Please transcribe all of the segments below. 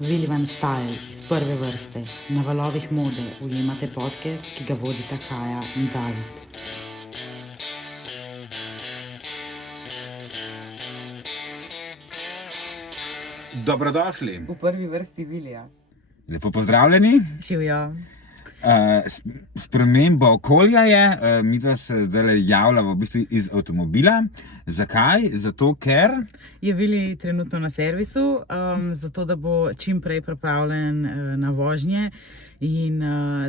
Vilvan Style iz prve vrste, na valovih mode ujemate podcast, ki ga vodita Kaja in David. Dobrodošli. V prvi vrsti Vilija. Lepo pozdravljeni. Živjo. Sprememba okolja je, midva se zdaj javljava v bistvu iz avtomobila. Zakaj? Zato, ker Je Vili trenutno na servisu, zato da bo čim prej pripravljen na vožnje in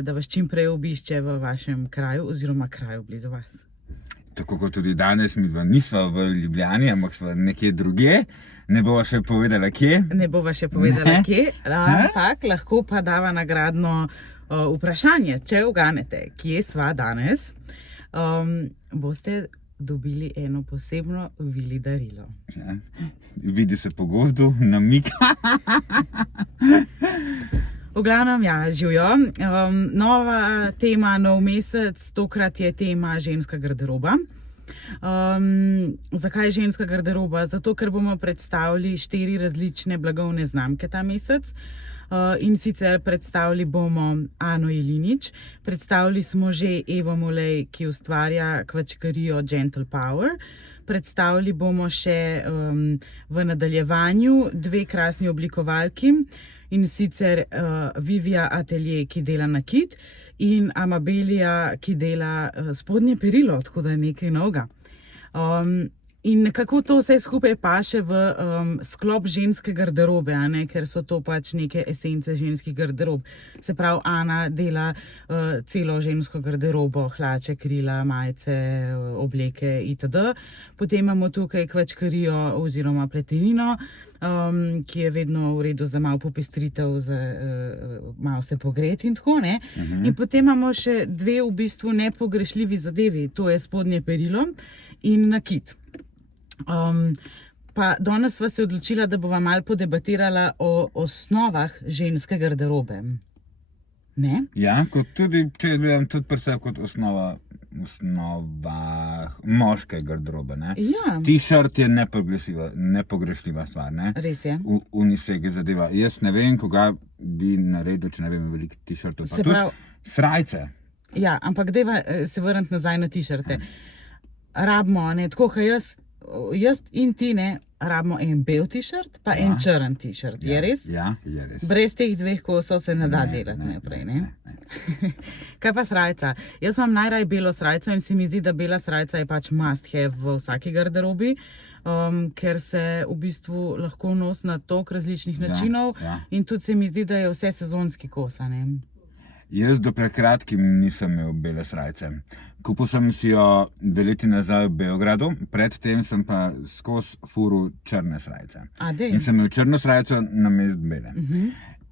da vas čim prej obišče v vašem kraju oziroma kraju blizu vas. tako kot tudi danes, midva nisva v Ljubljani, ampak sva nekje drugje. Ne bova še povedala, kje. Ne bova še povedala, kje, ampak lahko pa dava nagradno vprašanje. Če uganete, kje sva danes, boste dobili eno posebno Vili darilo. Ja. Vidi se po gozdu, namika. V glavnem, ja, živjo. Nova tema, nov mesec, tokrat je tema ženska garderoba. Zakaj ženska garderoba? Zato, ker bomo predstavili 4 različne blagovne znamke ta mesec. In sicer predstavili bomo Ano Jelinič, predstavili smo že Evo Molej, ki ustvarja kvačkarijo Gentle Power. Predstavili bomo še v nadaljevanju 2 krasni oblikovalki, in sicer Vivia Atelier, ki dela nakit, in Amabilia, ki dela spodnje perilo, tako da je nekaj novega. In nekako to vse skupaj paše v sklop ženske garderobe, ker so to pač neke esence ženskih garderob. Se pravi, Ana dela celo žensko garderobo, hlače, krila, majice, obleke itd. Potem imamo tukaj kvačkarijo oziroma pletenino, ki je vedno v redu za malo popestritev, za malo se pogreti in tako, ne. In potem imamo še 2 v bistvu nepogrešljivi zadevi, to je spodnje perilo in nakit. Pa danes sva se odločila, da bova malo podebatirala o osnovah ženske garderobe. Ne? Ja, kot tudi, če gledam tudi pri sebi kot osnovah moške garderobe, ne. Ja. T-shirt je nepogrešljiva stvar, ne. Res je. Unisek je zadeva. Jaz ne vem, koga bi naredil, če ne bi imel veliko t-shirtov. Pa Se tudi pravi, srajce. ja, ampak dajva se vrniti nazaj na t-shirte. Rabimo, ne, tako kot jaz in ti, ne, rabimo en bel t-shirt pa en črn t-shirt, je res? Ja, je res. Brez teh 2 kosov se ne da delati naprej, ne? Kaj pa srajca? Jaz imam najraje belo srajco in se mi zdi, da bela srajca je pač must have v vsaki garderobi, ker se v bistvu lahko nosi na toliko različnih načinov in tudi se mi zdi, da je vse sezonski kos, ne? Jaz do pred kratkim nisem imel bele srajce. Kupil sem si jo 2 leti nazaj v Beogradu, predtem sem pa skozi furil črne srajce. In sem imel črno srajco namesto bele.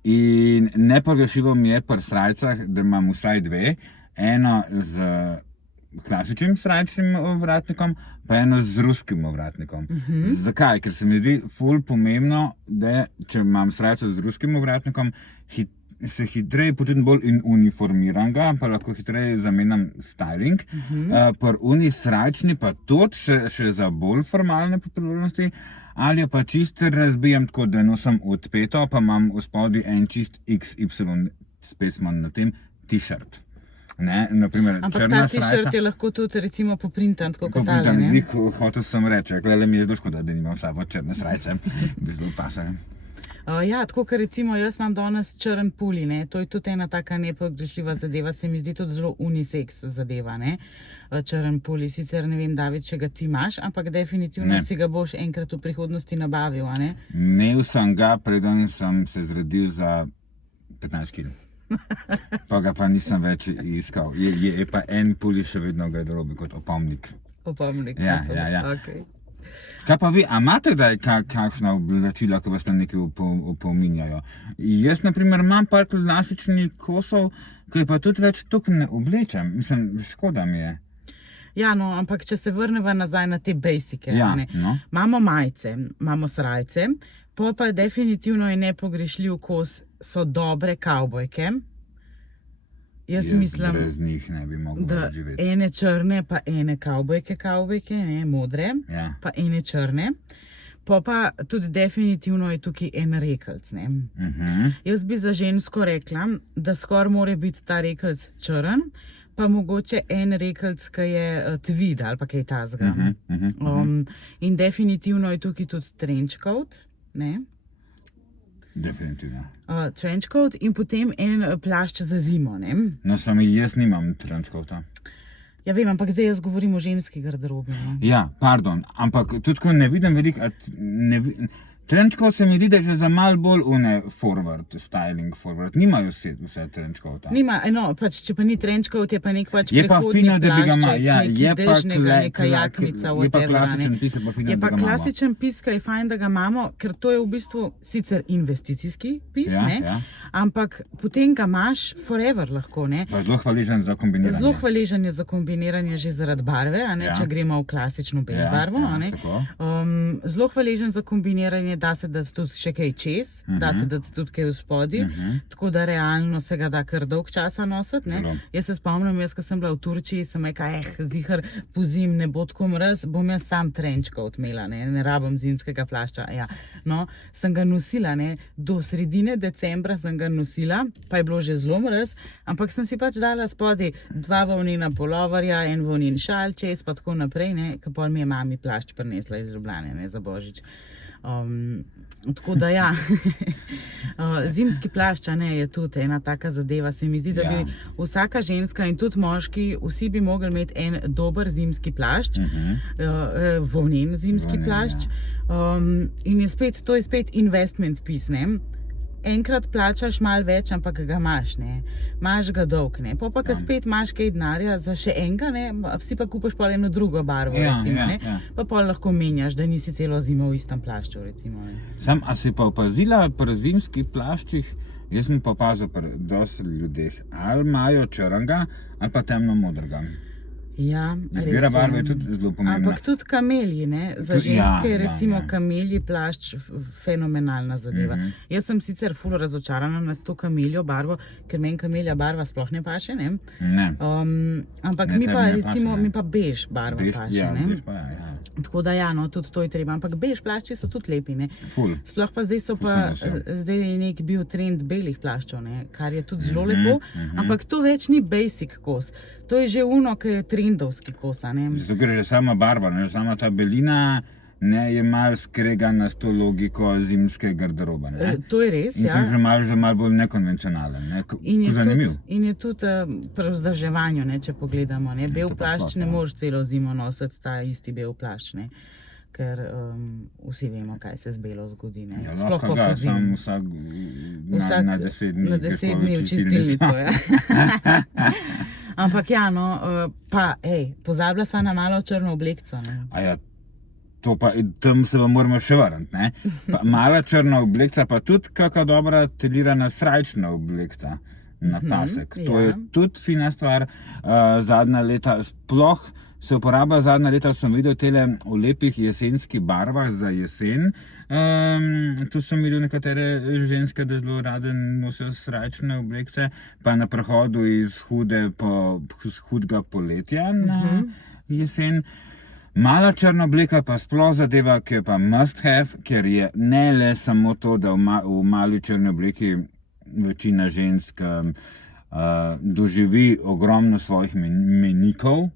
In nepogrešljivo mi je pri srajcah, da imam vsaj 2, eno z klasičnim srajčnim ovratnikom, pa eno z ruskim ovratnikom. Zakaj? Ker se mi zdi ful pomembno, da če imam srajco z ruskim ovratnikom, se hitreje, potem bolj uniformiram ga, pa lahko hitreje zamenjam styling. Pri srajčni pa tudi še za bolj formalne priložnosti, ali pa čisto razbijam tako, da nosim odpeto, pa imam v spodaj en čist XY spet na tem t-shirt. Ampak ta t-shirt je lahko tudi recimo poprintan, tako kot tale, ne? Hotel sem reči, glede mi je zelo škoda, da nimam sabo črne srajce, bi zelo pasale. Ja, tako kot recimo jaz imam danes črn puli, ne, to je tudi ena taka nepogrešljiva zadeva, se mi zdi tudi zelo unisex zadeva, ne, črn puli, sicer ne vem, David, če ga ti imaš, ampak definitivno si ga boš enkrat v prihodnosti nabavil, a ne? Imel sem ga, preden sem se zredil za 15 kg. Pa ga pa nisem več iskal. Je pa en puli še vedno v garderobi kot opomnik. Opomnik. Ja. Okay. Kaj pa vi, a imate kdaj kakšna oblačila, ki vas na nekaj opominjajo? Jaz, na primer, imam par klasičnih kosov, ki pa tudi več tukaj ne oblečem. Mislim, škoda mi je. Ja, no, ampak če se vrneva nazaj na te basike, imamo majice, imamo srajce, pa definitivno je nepogrešljiv kos, so dobre kavbojke. Jaz mislim, brez njih ne bi mogel živeti. Ene črne, pa ene kavbojke, ne, modre, pa ene črne. pa tudi definitivno je tukaj en rekelc. Jaz bi za žensko rekla, da skoraj mora biti ta rekelc črn, pa mogoče en rekelc, ki je tweed ali pa kaj tazga. In definitivno je tukaj tudi trenchcoat, ne? Definitivno. Trenchcoat in potem en plašč za zimo, ne? No, samo jaz nimam trenchcoata. Ja, vem, ampak zdaj jaz govorim o ženski garderobi. Ja, pardon, ampak tudi ko ne vidim veliko, trenchcoat se mi zdi, da je že za malo bolj styling forward. Nimajo vse trenchcoata. Nima, pač, če pa ni trenchcoat, je pa nek pač je pa fino, da bi ga imel, plašček, ja, nekaj dežnega, neka jaknica, je pa klasičen pis, je pa fino, je da pa ga imamo. klasičen pis, ki je fajn, da ga imamo, ker to je v bistvu sicer investicijski pis, ampak potem ga imaš forever lahko, ne. Pa zelo hvaležen za kombiniranje. Zelo hvaležen je za kombiniranje že zaradi barve, če gremo v klasično bež barvo, zelo hvaležen za kombiniranje, da se da tudi še kaj čez, da se da tudi kaj v spodaj, tako da realno se ga da kar dolg časa nositi. Jaz se spomnim, ko sem bila v Turčiji, sem rekla, zihar pozim, ne bo tako mraz, bom jaz sam trenchcoat imela, ne rabim zimskega plašča. No, sem ga nosila, do sredine decembra sem ga nosila, pa je bilo že zelo mraz, ampak sem si pač dala spodaj 2 volnena polovarja, en volnen šal čez, pa tako naprej, ker pol mi je mami plašč prinesla iz Ljubljane, za Božič. Tako da ja, zimski plašč je tudi ena taka zadeva. Se mi zdi, da bi vsaka ženska in tudi moški, vsi bi mogli imeti en dober zimski plašč, volnen zimski plašč. In to je spet investment piece, ne. Enkrat plačaš malo več, ampak ga imaš, ne. Imaš ga dolg, ne. Pa ko spet imaš kaj denarja za še enega, ne, si pa kupiš pol eno drugo barvo, recimo, ne. Pa pol lahko menjaš, da nisi celo zimo v istem plašču, recimo. Sam, a si pa opazila pri zimskih plaščih, jaz sem pa opazil pri dosti ljudeh, ali imajo črnega, ali pa temno modrega. Ja, izbira barve je tudi zelo pomembna. Ampak tudi kamelji, ne? Za ženske je recimo kamelji plašč fenomenalna zadeva. Jaz sem sicer ful razočarana na to kameljo barvo, ker meni kamelja barva sploh ne paše, ne? Ampak mi pa recimo, mi pa bež barva paše, ne? Bež pa, ja. Tako da ja, no, tudi to je treba. Ampak bež plašči so tudi lepi, ne? Ful. Sploh pa zdaj je nek bil trend belih plaščov, ne? Kar je tudi zelo lepo, ampak to več ni basic kos. To je že uno, ki je trendovski kos, ne? Zato ker je že sama barva, sama ta belina je malo skregana s to logiko zimske garderobe, ne? To je res, ja. In sem že malo bolj nekonvencionalen, ne? Zanimiv. In je tudi pri vzdrževanju, ne, če pogledamo, ne? Bel plašč ne moreš celo zimo nositi, ta isti bel plašč, ne? Ker vsi vemo, kaj se z belo zgodi, ne? Sploh pa pozimi. Vsak na 10 dni. Na 10 dni v čistilnico, ja. Ampak ja, no, pa, pozabila sva na malo črno oblekco, ne? Aja, to pa, tam se vam moramo še vrniti, ne? Mala črna oblekca, pa tudi kakšna dobra telirana srajčna oblekca na pasek. To je tudi fina stvar. Zadnja leta sploh se uporablja, zadnja leta sem videl tele v lepih jesenskih barvah za jesen. Tu sem videl nekatere ženske, da zelo rade nosijo srajčne oblekce, pa na prehodu iz hudega poletja na jesen. Mala črna obleka pa sploh zadeva, ki je pa must have, ker je ne le samo to, da v mali črni obleki večina žensk doživi ogromno svojih menikov,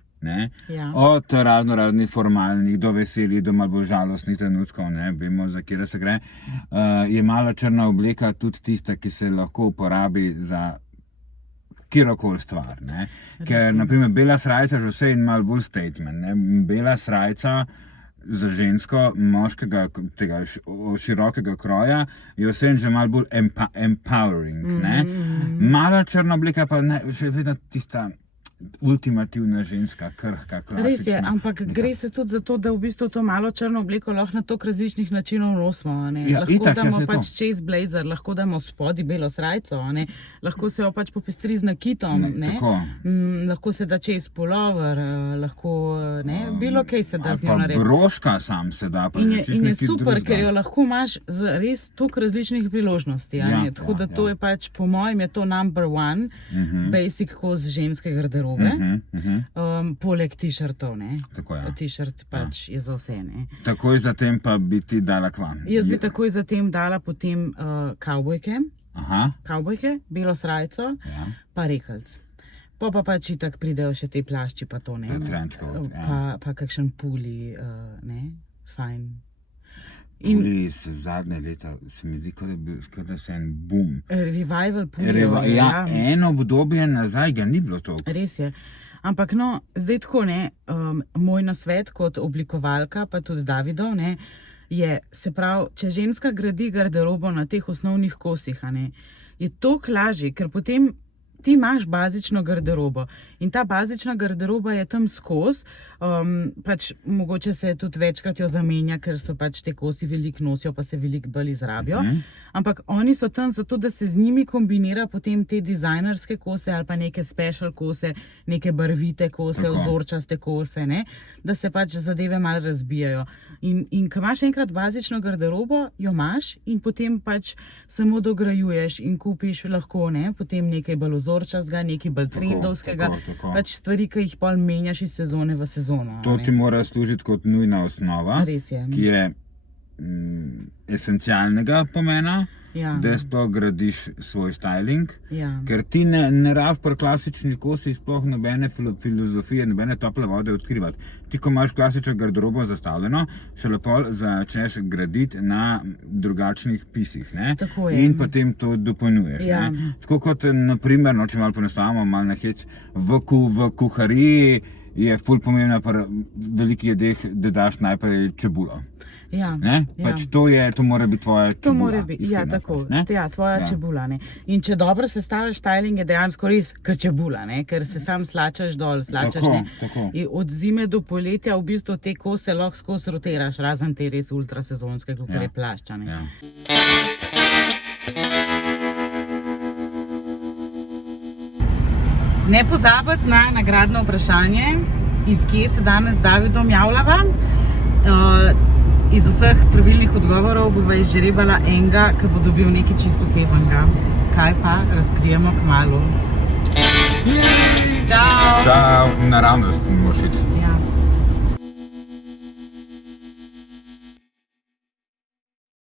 od raznih formalnih do veselih, do malo bolj žalostnih trenutkov, vemo, za kje se gre, je mala črna obleka tudi tista, ki se lahko uporabi za kjerokoli stvar. Ker, naprimer, bela srajca že vse in malo bolj statement. Bela srajca za žensko, moškega, tega širokega kroja, je vse že malo bolj empowering. Mala črna obleka pa še vedno tista ultimativna ženska, krhka, klasična. Res je, ampak gre se tudi za to, da v bistvu to malo črno obleko lahko na toliko različnih načinov nosimo. Lahko damo pač čez blazer, lahko damo spodaj belo srajco, lahko se jo pač popestri z nakitom, lahko se da čez pulover, lahko, bilo kaj se da z njo narediti. Pa broška sam se da. In je super, ker jo lahko imaš z res toliko različnih priložnosti. Tako da to je pač, po mojem, je to number one basic kos ženske garderobe. garderobe, poleg t-shirtov, ne. Tako, ja. T-shirt pač je za vse, ne. Takoj zatem pa bi ti dala kva? Jaz bi takoj zatem dala potem kavbojke, belo srajco, pa rekelc. Pa pač itak pridejo še te plašči pa to, ne. Pa kakšen puli, ne, fajn. Puli se zadnje leta, se mi zdi, kot da se en boom. Revival pulijo. Ja, eno obdobje nazaj ga ni bilo toliko. Res je. Ampak no, zdaj tako, ne, moj nasvet kot oblikovalka, pa tudi Davidov, ne, je, se pravi, če ženska gradi garderobo na teh osnovnih kosih, ne, je toliko lažje, ker potem ti imaš bazično garderobo in ta bazična garderoba je tam skozi, pač mogoče se tudi večkrat jo zamenja, ker so pač te kosi veliko nosijo, pa se veliko bolj izrabijo, ampak oni so tam zato, da se z njimi kombinira potem te dizajnerske kose ali pa neke special kose, neke barvite kose, vzorčaste kose, ne, da se pač zadeve malo razbijajo. In ko imaš enkrat bazično garderobo, jo imaš in potem pač samo dograjuješ in kupiš lahko, ne, potem nekaj bolj vzorčastega, nekaj bolj trendovskega, pač stvari, ki jih pol menjaš iz sezone v sezono. To ti mora služiti kot nujna osnova, ki je esencialnega pomena, da sploh gradiš svoj styling, ker ti ne rabi pri klasični kosi sploh nobene filozofije, nobene tople vode odkrivati. Ti, ko imaš klasično garderobo zastavljeno, še lepo začneš graditi na drugačnih pisih, ne? In potem to dopolnjuješ. Tako kot, naprimer, če malo poenostavimo, malo na hec, v kuhariji je ful pomembno pri velikih jedeh, da daš najprej čebulo. Pač to mora biti tvoja čebula. To mora biti, ja, tako, tvoja čebula, ne. In če dobro sestaviš styling, je dejansko res kot čebula, ne, ker se sam slačaš dol, ne. Od zime do poletja v bistvu te kose lahko skozi rotiraš, razen te res ultrasezonske, kakor je plašča, ne. Ne pozabiti na nagradno vprašanje, iz kje se danes z Davidom javljava. Iz vseh pravilnih odgovorov bova izžrebala enega, ki bo dobil nekaj čisto posebenega. Kaj pa, razkrijemo kmalu. Čau! Čau, naravnost moraš iti. Ja.